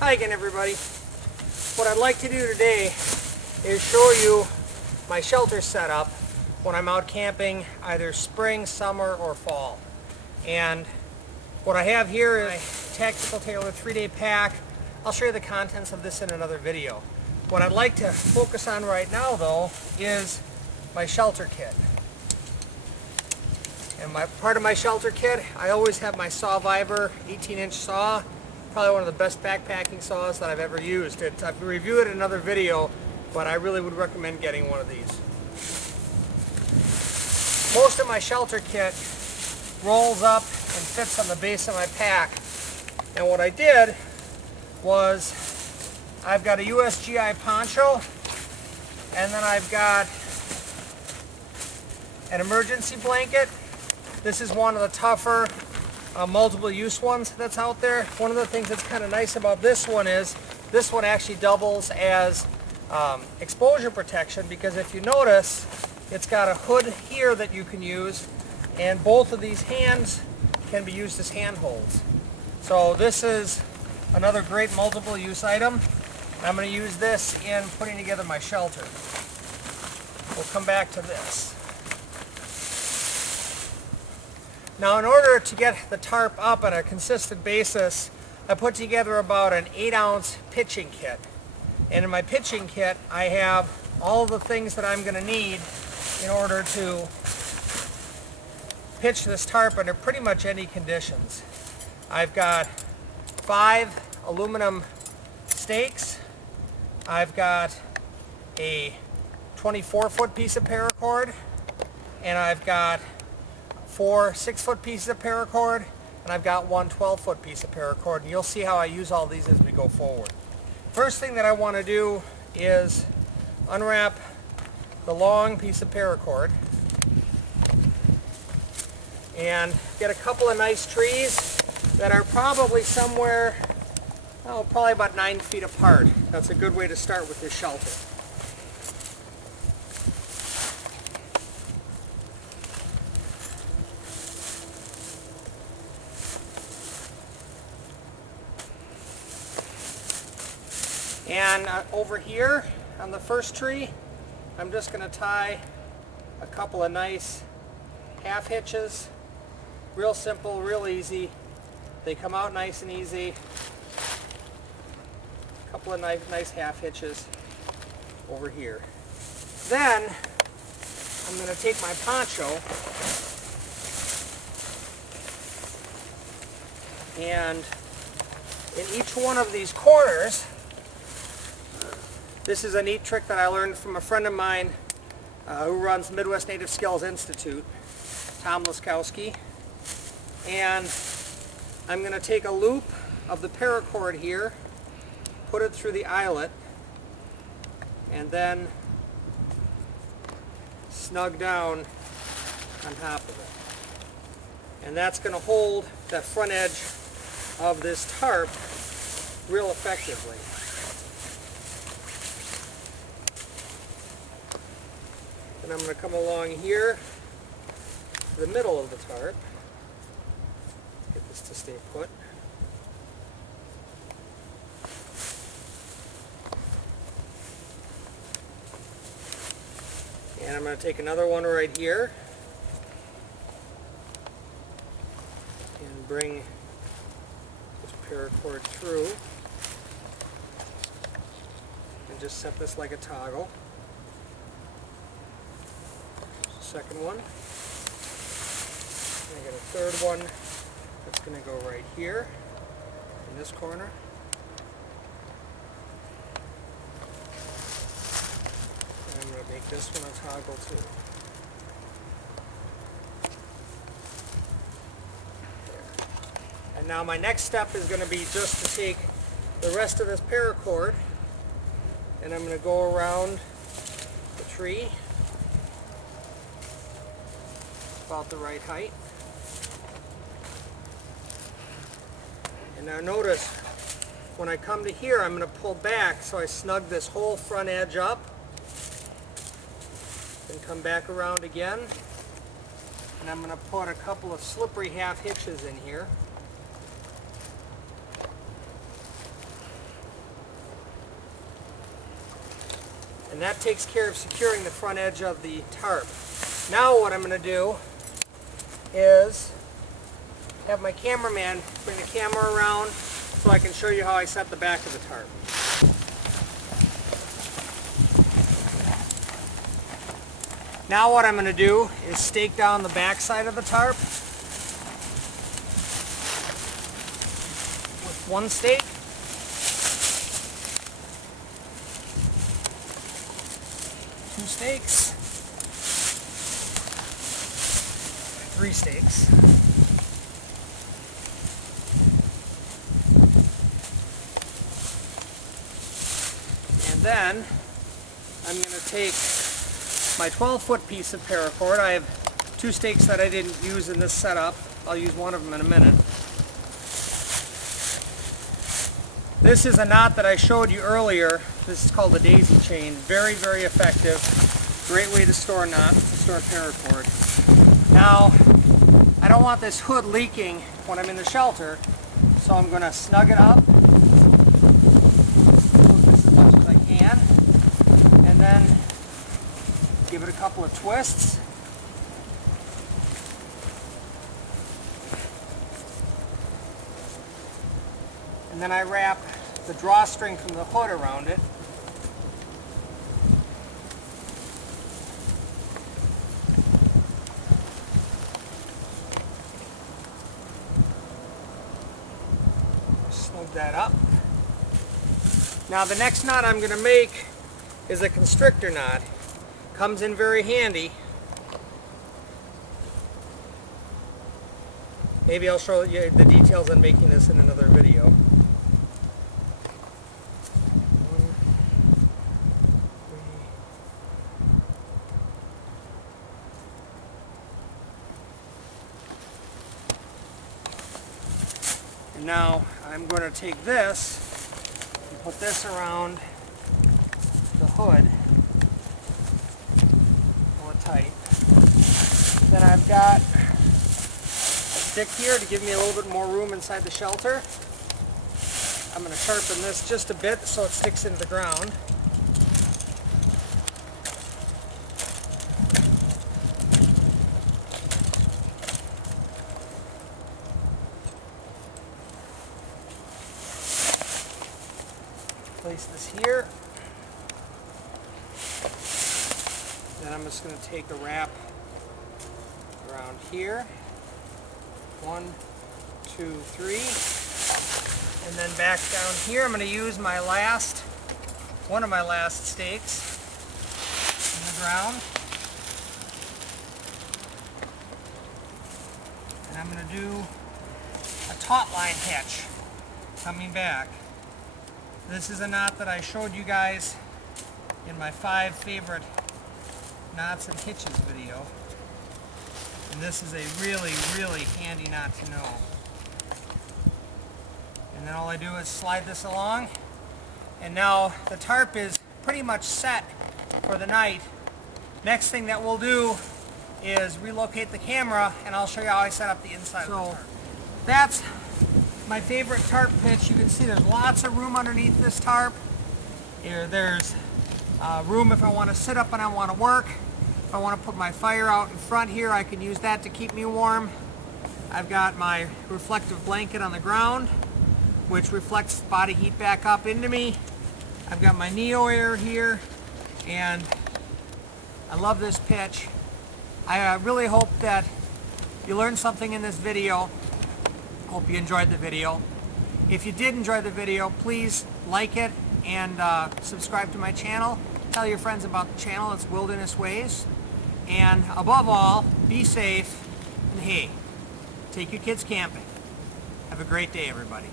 Hi again, everybody. What I'd like to do today is show you my shelter setup when I'm out camping, either spring, summer, or fall. And what I have here is my Tactical Tailor 3-day pack. I'll show you the contents of this in another video. What I'd like to focus on right now, though, is my shelter kit. And part of my shelter kit, I always have my Sawviver 18-inch saw. Probably one of the best backpacking saws that I've ever used. I've reviewed it in another video, but I really would recommend getting one of these. Most of my shelter kit rolls up and fits on the base of my pack. And what I did was, I've got a USGI poncho, and then I've got an emergency blanket. This is one of the tougher multiple use ones that's out there. One of the things that's kind of nice about this one is this one actually doubles as exposure protection, because if you notice, it's got a hood here that you can use, and both of these hands can be used as handholds. So this is another great multiple use item. I'm going to use this in putting together my shelter. We'll come back to this. Now, in order to get the tarp up on a consistent basis, I put together about an 8-ounce pitching kit. And in my pitching kit, I have all of the things that I'm going to need in order to pitch this tarp under pretty much any conditions. I've got 5 aluminum stakes. I've got a 24-foot piece of paracord, and I've got 4 6-foot pieces of paracord, and I've got 1 12-foot piece of paracord, and you'll see how I use all these as we go forward. First thing that I want to do is unwrap the long piece of paracord and get a couple of nice trees that are probably somewhere, probably about 9 feet apart. That's a good way to start with your shelter. And over here on the first tree, I'm just going to tie a couple of nice half hitches. Real simple, real easy. They come out nice and easy. A couple of nice half hitches over here. Then I'm going to take my poncho and in each one of these corners, this is a neat trick that I learned from a friend of mine who runs Midwest Native Skills Institute, Tom Laskowski. And I'm going to take a loop of the paracord here, put it through the eyelet, and then snug down on top of it. And that's going to hold that front edge of this tarp real effectively. And I'm going to come along here to the middle of the tarp. Get this to stay put. And I'm going to take another one right here and bring this paracord through and just set this like a toggle. Second one. And I got a third one that's going to go right here in this corner. And I'm going to make this one a toggle too. There. And now my next step is going to be just to take the rest of this paracord and I'm going to go around the tree about the right height. And now notice when I come to here, I'm going to pull back so I snug this whole front edge up, then come back around again, and I'm going to put a couple of slippery half hitches in here. And that takes care of securing the front edge of the tarp. Now what I'm going to do is have my cameraman bring the camera around so I can show you how I set the back of the tarp. Now what I'm going to do is stake down the back side of the tarp with one stake. Two stakes. Three stakes. And then I'm going to take my 12-foot piece of paracord. I have two stakes that I didn't use in this setup. I'll use one of them in a minute. This is a knot that I showed you earlier. This is called a daisy chain. Very, very effective. Great way to store a knot, to store paracord. Now, I don't want this hood leaking when I'm in the shelter, so I'm going to snug it up. Close this as much as I can. And then give it a couple of twists. And then I wrap the drawstring from the hood around it. Snug that up. Now the next knot I'm going to make is a constrictor knot. Comes in very handy. Maybe I'll show you the details on making this in another video. And now I'm going to take this and put this around the hood. Pull it tight. Then I've got a stick here to give me a little bit more room inside the shelter. I'm going to sharpen this just a bit so it sticks into the ground. Place this here. Then I'm just going to take a wrap around here. 1, 2, 3. And then back down here I'm going to use my one of my last stakes in the ground. And I'm going to do a taut line hitch coming back. This is a knot that I showed you guys in my 5 favorite knots and hitches video. And this is a really, really handy knot to know. And then all I do is slide this along. And now the tarp is pretty much set for the night. Next thing that we'll do is relocate the camera and I'll show you how I set up the inside of the tarp. That's my favorite tarp pitch. You can see there's lots of room underneath this tarp. There's room if I want to sit up and I want to work. If I want to put my fire out in front here, I can use that to keep me warm. I've got my reflective blanket on the ground, which reflects body heat back up into me. I've got my Neo Air here, and I love this pitch. I really hope that you learned something in this video. Hope you enjoyed the video. If you did enjoy the video, please like it and subscribe to my channel. Tell your friends about the channel. It's Wilderness Ways. And above all, be safe, and hey, take your kids camping. Have a great day, everybody.